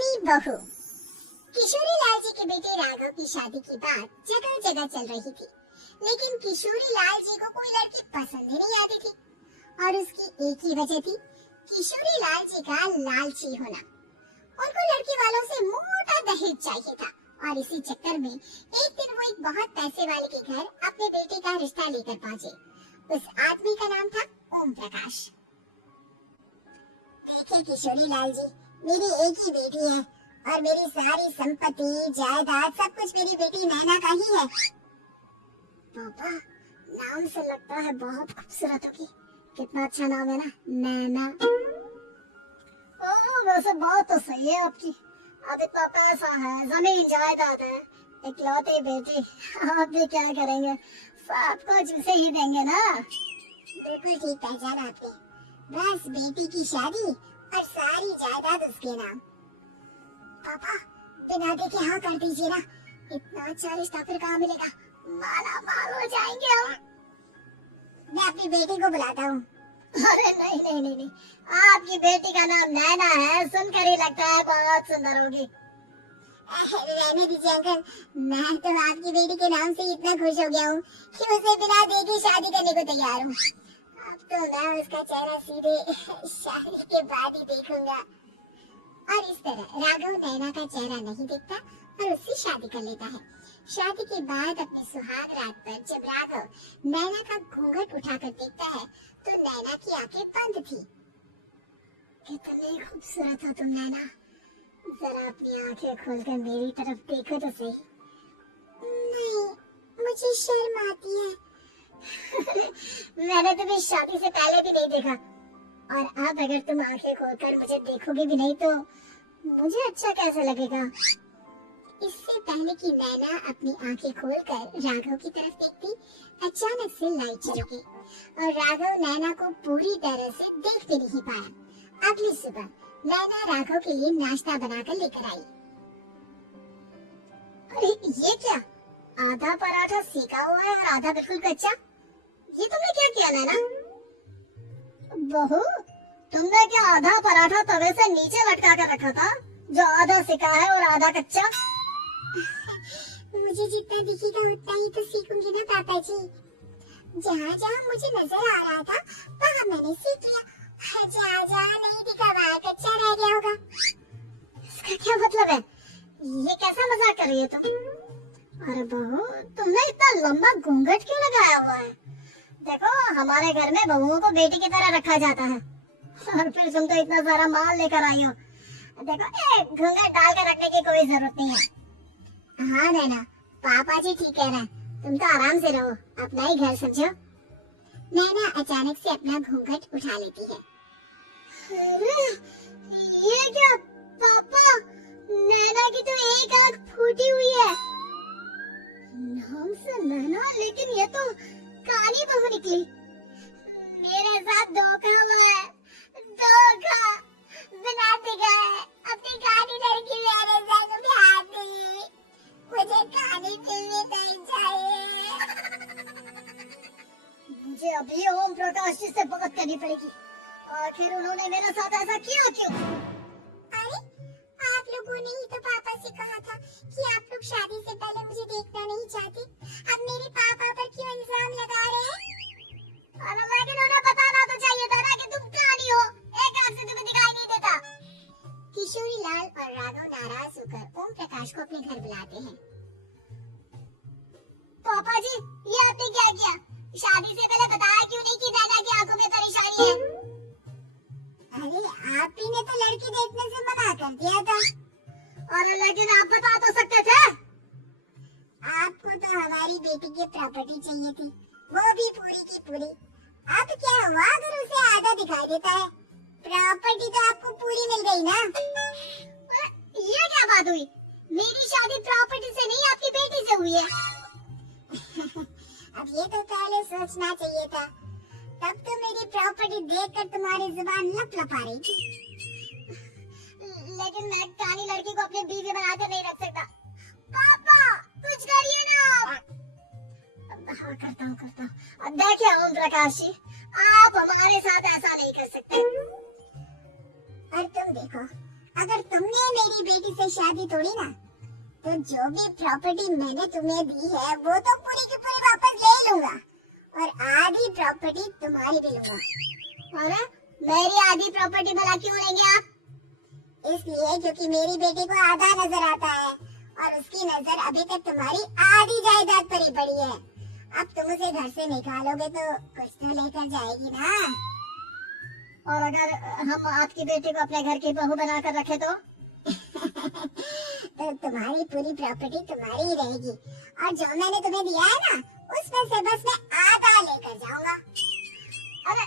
रानी बहू। किशोरी लाल जी के बेटे राघव की शादी की बात जगह जगह चल रही थी, लेकिन किशोरी लाल जी को कोई लड़की पसंद ही नहीं आती थी और उसकी एक ही वजह थी, किशोरी लाल जी का लालची होना। उनको लड़की वालों से मोटा दहेज चाहिए था और इसी चक्कर में एक दिन वो एक बहुत पैसे वाले के घर अपने बेटे का रिश्ता लेकर पहुंचे। उस आदमी का नाम था ओम प्रकाश। देखिए किशोरी लाल जी, मेरी एक ही बेटी है और मेरी सारी संपत्ति जायदाद सब कुछ मेरी बेटी नैना का ही है। पापा, नाम से लगता है बहुत खूबसूरत होगी। कितना अच्छा नाम है ना, नैना। वैसे बात तो सही है आपकी। अब इतना पैसा है, जमीन जायदाद है, इकलौते बेटे, आप भी क्या करेंगे? सब कुछ उसे ही देंगे ना। बिल्कुल ठीक पहचाना आपने। बस बेटी की शादी और सारी जायदाद उसके नाम। पापा, बिना देखे हाँ कर दीजिए ना। इतना अच्छा रिश्ता फिर कहाँ मिलेगा? माला माल हो जाएंगे हम। मैं अपनी बेटी को बुलाता हूँ। अरे नहीं नहीं नहीं नहीं, आपकी बेटी का नाम नैना है, सुनकर ही लगता है बहुत सुंदर होगी। रहने दीजिए अंकल, मैं तो आपकी बेटी के नाम से इतना खुश हो गया हूँ कि उसे बिना देखे शादी करने को तैयार हूँ। अब तो मैं उसका चेहरा सीधे शादी के बाद ही देखूंगा। और इस तरह राघव नैना का चेहरा नहीं देखता और उससे शादी कर लेता है। शादी के बाद अपने सुहाग रात पर जब राघव नैना का घूंघट उठाकर देखता है तो नैना की आंखें बंद थी। कितनी खूबसूरत हो तुम नैना, जरा अपनी आंखें खोलकर मेरी तरफ देखो तो सही। नहीं, मुझे शर्म आती है। मैंने तुम्हें शादी से पहले भी नहीं देखा और अब अगर तुम आंखें खोलकर मुझे देखोगे भी नहीं तो मुझे अच्छा कैसे लगेगा? इससे पहले कि नैना अपनी आंखें खोलकर राघव की तरफ देखती, अचानक से लाइट चली गई और राघव नैना को पूरी तरह से देख भी नहीं पाया। अगली सुबह नैना राघव के लिए नाश्ता बनाकर लेकर आई। अरे ये क्या? आधा पराठा सेका हुआ है और आधा बिल्कुल कच्चा। ये तुमने क्या किया नैना? बहू, तुमने क्या आधा पराठा तवे से नीचे लटका कर रखा था जो आधा सेका है और आधा कच्चा? मुझे जितना दिखेगा उतना ही तो सीखूंगी ना पापा जी। जहाँ जहाँ मुझे नजर आ रहा था वहाँ मैंने सीख लिया। जहाँ जहाँ नहीं दिखा वहाँ कच्चा रह गया होगा। इसका क्या मतलब है? ये कैसा मजाक कर रही है तुम? अरे बहू, तुमने इतना लंबा घूंघट क्यों लगाया हुआ है? देखो, हमारे घर में बहुओं को बेटी की तरह रखा जाता है और फिर तुम तो इतना सारा माल लेकर आई हो। देखो, घूंघट डाल कर रखने की कोई जरूरत नहीं है। हाँ नैना, पापा जी ठीक कह रहे हैं, तुम तो आराम से रहो, अपना ही घर समझो। नैना अचानक से अपना घूंघट उठा लेती है। अरे, ये क्या पापा? नैना की तो एक आंख फूटी हुई है। नाम से नैना, लेकिन ये तो काली बहू निकली। मेरे साथ धोखा हुआ है, धोखा। बिना दिखाए अपनी काली लड़की मेरे संग ब्याह दी। मुझे काली फिल्में नहीं चाहिए। मुझे अभी ओम प्रकाश जी से बात करनी पड़ेगी। आखिर उन्होंने मेरे साथ ऐसा किया क्यों? अरे, आप लोगों ने ही तो पापा से कहा था कि आप लोग शादी से पहले मुझे देखना नहीं चाहते। अब मेरे पापा पर क्यों इल्जाम लगा रहे हैं? अरे लेकिन उन्हें बताना तो चाहिए था ना कि तुम काली हो। एक आंख से तुम्हें दिखाई नहीं देता। किशोरी लाल और राघव नाराज होकर ओम प्रकाश को अपने घर बुलाते हैं। पापा जी, ये आपने क्या किया? शादी से पहले बताया क्यों नहीं कि नैना की आंखों में परेशानी है? अरे, आप ही ने तो लड़की देखने से मना कर दिया था। अरे लेकिन आप बता तो सकते थे। आपको तो हमारी बेटी की प्रॉपर्टी चाहिए थी, वो भी पूरी की पूरी। अब क्या हुआ अगर उसे आधा दिखाई देता है? प्रॉपर्टी तो आपको पूरी मिल गई ना। ये क्या बात हुई? मेरी शादी प्रॉपर्टी से नहीं आपकी बेटी से हुई है। अब ये तो पहले सोचना चाहिए था, तब तो मेरी प्रॉपर्टी देखकर तुम्हारी जुबान लप-लपा रही थी। लेकिन मैं काली लड़की को अपनी बीवी बनाकर नहीं रख सकता। पापा, कुछ करिए ना। हाँ, करता हूँ। अब देखिए ओम प्रकाश जी, आप हमारे साथ ऐसा नहीं कर सकते। और तुम देखो, अगर तुमने मेरी बेटी से शादी तोड़ी ना, तो जो भी प्रॉपर्टी मैंने तुम्हें दी है वो तो पूरी की पूरी वापस ले लूंगा, और आधी प्रॉपर्टी तुम्हारी भी लूंगा। और मेरी आधी प्रॉपर्टी भला क्यों लेंगे आप? इसलिए क्योंकि मेरी बेटी को आधा नजर आता है और उसकी नजर अभी तक तुम्हारी आधी जायदाद पर ही पड़ी है। अब तुम उसे घर से निकालोगे तो कुछ तो लेकर जाएगी ना। और अगर हम आपकी बेटी को अपने घर की बहू बनाकर रखे तो? तो तुम्हारी पूरी प्रॉपर्टी तुम्हारी ही रहेगी, और जो मैंने तुम्हें दिया है ना, उसमें से बस मैं आधा लेकर जाऊंगा। अरे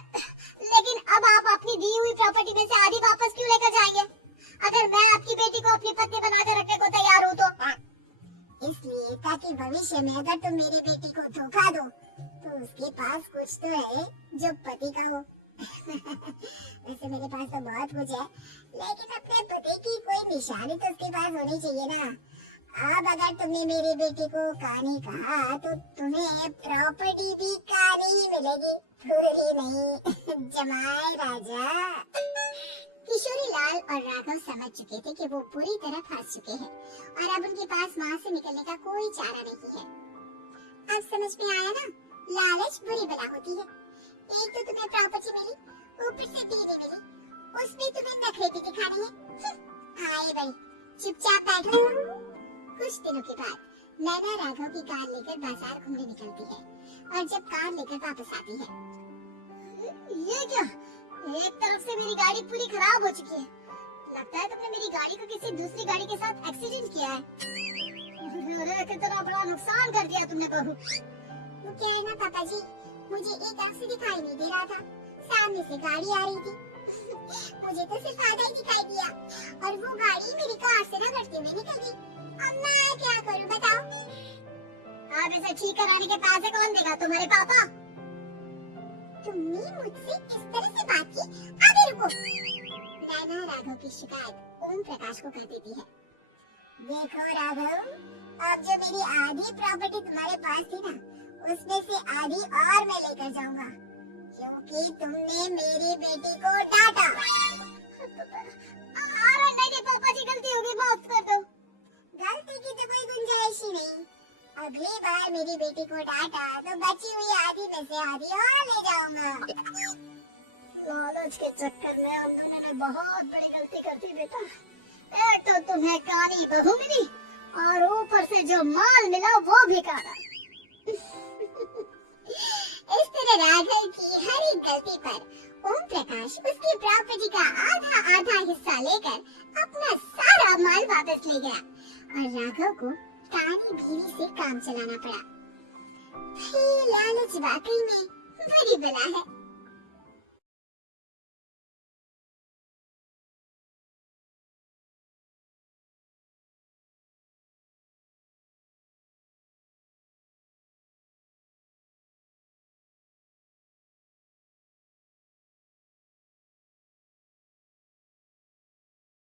लेकिन अब आप अपनी दी हुई प्रॉपर्टी में से आधी वापस क्यों लेकर जाएंगे? अगर मैं आपकी बेटी को अपनी पत्नी बनाकर रखने को तैयार हूँ तो? इसलिए ताकि भविष्य में अगर तुम मेरी बेटी को धोखा दो तो उसके पास कुछ तो है जो पति का हो। वैसे मेरे पास तो बहुत कुछ है, लेकिन अपने पति की कोई निशानी तो उसके पास होनी चाहिए ना। अब अगर तुमने मेरी बेटी को कहानी कहा तो तुम्हें प्रॉपर्टी भी कहानी ही मिलेगी, पूरी नहीं। जमाए राजा। किशोरी लाल और राघव समझ चुके थे कि वो पूरी तरह फंस चुके हैं और अब उनके पास वहाँ से निकलने का कोई चारा नहीं है। अब समझ में आया ना, लालच बुरी बला होती है। एक तो तुम्हें प्रॉपर्टी मिली, ऊपर से बीवी मिली, उसमें तुम्हें नखरे भी दिखाने हैं। आए बड़ी, चुपचाप बैठो। कुछ दिनों के बाद नैना राघव की कार लेकर बाजार घूमने निकलती है और जब कार लेकर वापस आती है, ये क्या? एक तरफ से मेरी गाड़ी पूरी खराब हो चुकी है। लगता है तुमने मेरी गाड़ी को किसी दूसरी गाड़ी के साथ एक्सीडेंट किया है। अरे कितना बड़ा नुकसान कर दिया तुमने बहू। वो क्या है ना पापा जी, मुझे एक तरफ से दिखाई नहीं दे रहा था, सामने से गाड़ी आ रही थी। मुझे तो सिर्फ आधा ही दिखाई दिया और वो गाड़ी मेरी कार से रगड़ते हुए निकल गई। अब मैं क्या करूं बताओ? अब इसे ठीक कराने के पैसे कौन देगा? तुम्हारे पापा? तुमने मुझसे इस तरह से बात की? अभी रुको। नैना राघव की शिकायत ओम प्रकाश को कर देती है। देखो राघव, अब जो मेरी आधी प्रॉपर्टी तुम्हारे पास थी ना, उसमें से आधी और मैं लेकर जाऊंगा, क्योंकि तुमने मेरी बेटी को डांटा। अरे नहीं पापा जी, गलती हो गई, माफ कर दो। गलती की तो कोई गुंजाइश ही नहीं। अगली बार मेरी बेटी को डांटा तो बची हुई आधी में से आधी और ले जाऊंगा। लालच के चक्कर में अब तुमने बहुत बड़ी गलती कर दी बेटा। एक तो तुम्हें काली बहू मिली और ऊपर से जो माल मिला वो भी काला। इस तरह राघव की हर एक गलती पर ओम प्रकाश उसकी प्रॉपर्टी का आधा आधा हिस्सा लेकर अपना सारा माल वापस ले गया और राघव को काली बीवी से काम चलाना पड़ा। लालच वाकई में बड़ी बला है।